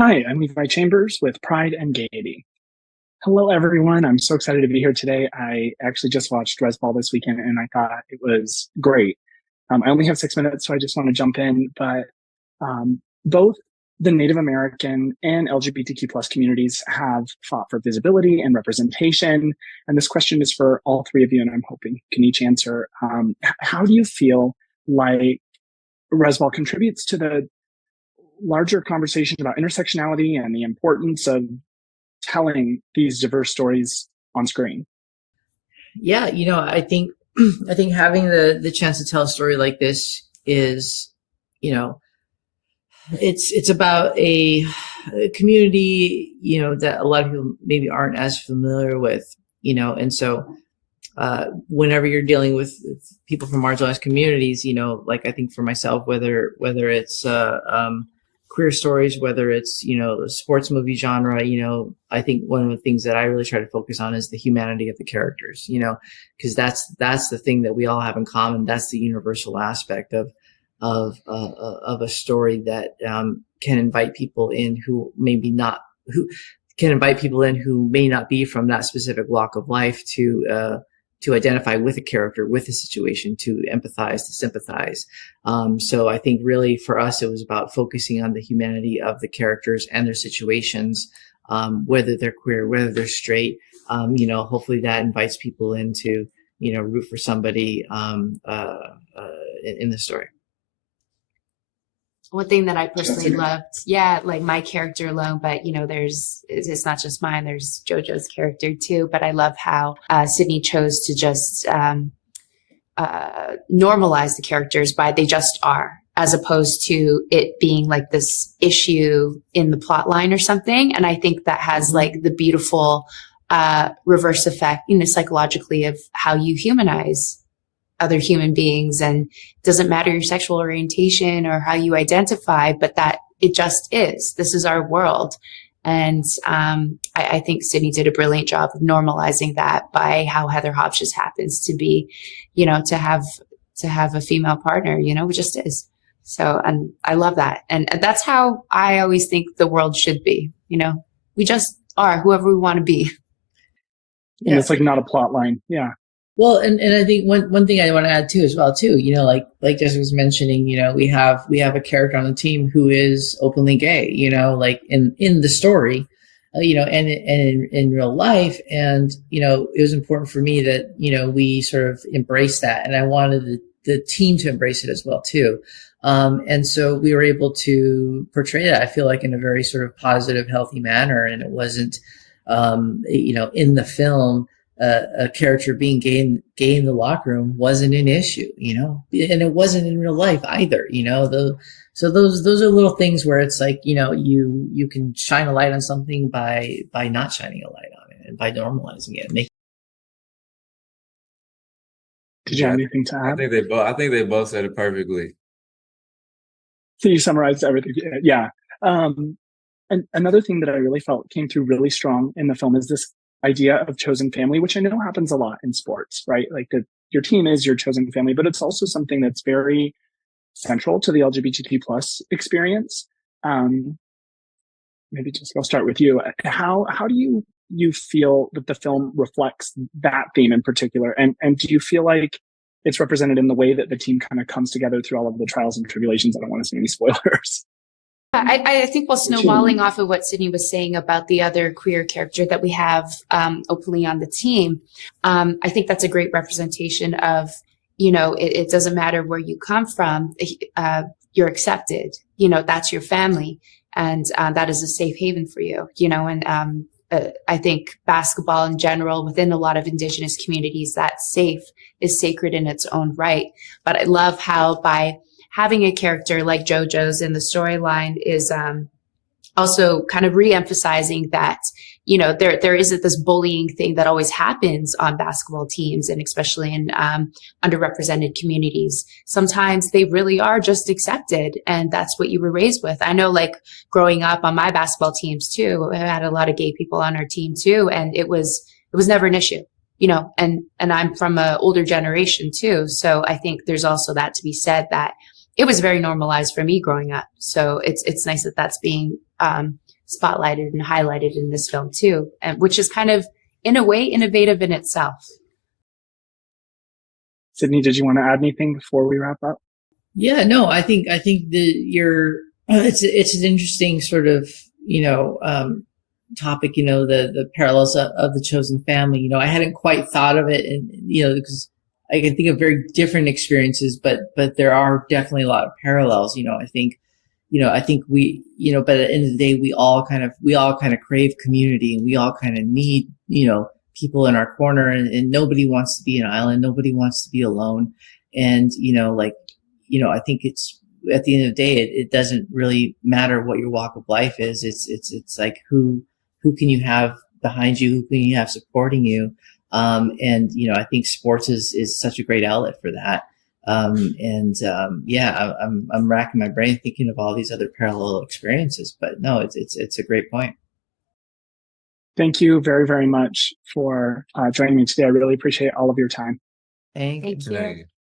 Hi, I'm Levi Chambers with Pride and Gaiety. Hello, everyone. I'm so excited to be here today. I actually just watched Rez Ball this weekend and I thought it was great. I only have 6 minutes, so I just want to jump in. But both the Native American and LGBTQ plus communities have fought for visibility and representation. And this question is for all three of you, and I'm hoping you can each answer. How do you feel like Rez Ball contributes to the larger conversation about intersectionality and the importance of telling these diverse stories on screen? Yeah, I think having the chance to tell a story like this is, it's about a community, that a lot of people maybe aren't as familiar with, and so whenever you're dealing with people from marginalized communities, like I think for myself, whether it's queer stories, whether it's, the sports movie genre, I think one of the things that I really try to focus on is the humanity of the characters, because that's the thing that we all have in common. That's the universal aspect of a story that can invite people in who maybe not, who can invite people in who may not be from that specific walk of life to identify with a character, with a situation, to empathize, to sympathize. So I think really for us, it was about focusing on the humanity of the characters and their situations, whether they're queer, whether they're straight. Hopefully that invites people in to, root for somebody in the story. One thing that I personally loved, like my character alone, but it's not just mine, there's JoJo's character too. But I love how Sydney chose to just normalize the characters by they just are, as opposed to it being like this issue in the plot line or something. And I think that has like the beautiful reverse effect, psychologically, of how you humanize other human beings. And it doesn't matter your sexual orientation or how you identify, but that it just is. This is our world. And I think Sydney did a brilliant job of normalizing that by how Heather Hobbs just happens to be, to have a female partner, it just is. So, and I love that. And that's how I always think the world should be. We just are whoever we want to be. And it's like not a plot line. Yeah. Well, and I think one thing I want to add too as well too, like Jessica was mentioning, we have a character on the team who is openly gay, like in the story, and in real life. And, it was important for me that, we sort of embrace that. And I wanted the team to embrace it as well too. And so we were able to portray that, I feel like, in a very sort of positive, healthy manner. And it wasn't, in the film, a character being gay in the locker room wasn't an issue, and it wasn't in real life either, so those are little things where it's like, you can shine a light on something by not shining a light on it and by normalizing it. Did you have anything to add? I think they both said it perfectly. So you summarized everything. Yeah. And another thing that I really felt came through really strong in the film is this idea of chosen family, which I know happens a lot in sports, right? Like your team is your chosen family, but it's also something that's very central to the LGBTQ plus experience. Maybe just I'll start with you. How do you feel that the film reflects that theme in particular? And do you feel like it's represented in the way that the team kind of comes together through all of the trials and tribulations? I don't want to say any spoilers. I think while snowballing off of what Sydney was saying about the other queer character that we have openly on the team, I think that's a great representation of, it doesn't matter where you come from, you're accepted, that's your family, and that is a safe haven for you, and I think basketball in general, within a lot of Indigenous communities, that safe is sacred in its own right. But I love how by having a character like JoJo's in the storyline is also kind of re-emphasizing that, there isn't this bullying thing that always happens on basketball teams, and especially in underrepresented communities. Sometimes they really are just accepted, and that's what you were raised with. I know, like growing up on my basketball teams too, I had a lot of gay people on our team too, and it was never an issue. And I'm from an older generation too. So I think there's also that to be said, that it was very normalized for me growing up. So it's nice that that's being spotlighted and highlighted in this film too, and which is kind of, in a way, innovative in itself. Sydney, did you want to add anything before we wrap up? Yeah, no, I think it's an interesting sort of, topic, the parallels of the chosen family. I hadn't quite thought of it, and, because I can think of very different experiences, but there are definitely a lot of parallels. I think we, but at the end of the day, we all kind of crave community, and we all kind of need, people in our corner, and nobody wants to be an island. Nobody wants to be alone. And, I think it's, at the end of the day, it doesn't really matter what your walk of life is. It's like, who can you have behind you? Who can you have supporting you? And, I think sports is such a great outlet for that. I'm racking my brain thinking of all these other parallel experiences, but no, it's a great point. Thank you very, very much for joining me today. I really appreciate all of your time. Thank you. Thank you.